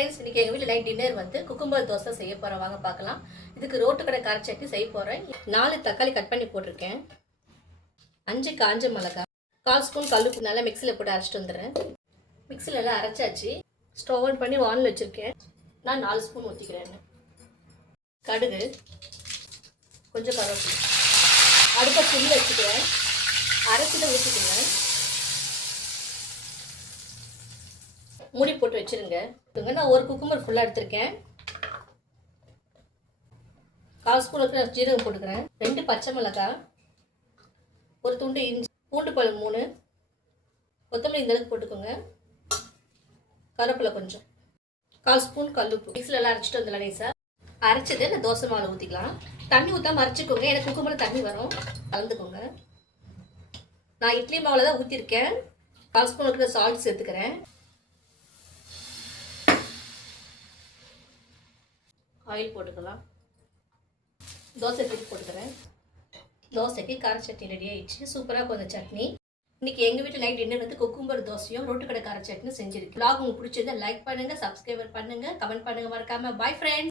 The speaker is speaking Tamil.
ஃப்ரெண்ட்ஸ், இன்னைக்கு எங்கள் வீட்டில் நைட் டின்னர் வந்து குக்கும்பர் தோசை செய்ய போகிறோம். வாங்க பார்க்கலாம். இதுக்கு ரோட்டு கடை கார சட்னி செய்ய போகிறேன். 4 தக்காளி கட் பண்ணி போட்டிருக்கேன். 5 காஞ்ச மிளகாய், 1/4 ஸ்பூன் கல்லுப்பு நல்லா மிக்சியில் போட்டு அரைச்சிட்டு வந்துடுறேன். மிக்சியில் எல்லாம் அரைச்சாச்சு. ஸ்டவ் ஆன் பண்ணி வானில் வச்சுருக்கேன். நான் 4 ஸ்பூன் ஊற்றிக்கிறேன். கடுகு, கொஞ்சம் கருவேப்பிலை, அடுப்பை சிம்மில் வச்சுக்கிறேன். அரைச்சிட்டு ஊற்றிக்கிறேன். மூடி போட்டு வச்சிருங்க. நான் ஒரு குக்கும்பர் ஃபுல்லாக எடுத்திருக்கேன். 1/4 ஸ்பூனுக்கு ஜீரகம் போட்டுக்கிறேன். 2 பச்சை மிளகாய், ஒரு துண்டு இஞ்சி, பூண்டு பழம் 3, கொத்தமல்லி இந்த அளவுக்கு போட்டுக்கோங்க. கருவேப்பிலை கொஞ்சம், 1/4 ஸ்பூன் கல்லுப்பு. மிக்ஸில் எல்லாம் அரைச்சிட்டு வந்துடலாம். நைஸாக அரைச்சது இந்த தோசை மாவில் ஊற்றிக்கலாம். தண்ணி ஊற்றாம அரைச்சிக்கோங்க. எனக்கு குக்கும்பரில் தண்ணி வரும், கலந்துக்கோங்க. நான் இட்லி மாவில் தான் ஊற்றிருக்கேன். 1/4 ஸ்பூனுக்கு சால்ட் சேர்த்துக்கிறேன். ஆயில் போட்டுக்கலாம். தோசை திருப்பி போட்டுக்கிறேன். தோசைக்கு கார சட்னி ரெடி ஆயிடுச்சு. சூப்பராக கொஞ்சம் சட்னி. இன்னைக்கு எங்கள் வீட்டில் நைட் டின்னர் வந்து குக்கும்பர் தோசையும் ரோட்டு கடை கார சட்னி செஞ்சிருக்கு. vlog உங்களுக்கு பிடிச்சிருந்தா லைக் பண்ணுங்க, சப்ஸ்கிரைபர் பண்ணுங்க, கமெண்ட் பண்ணுங்க. மறக்காம. Bye friends.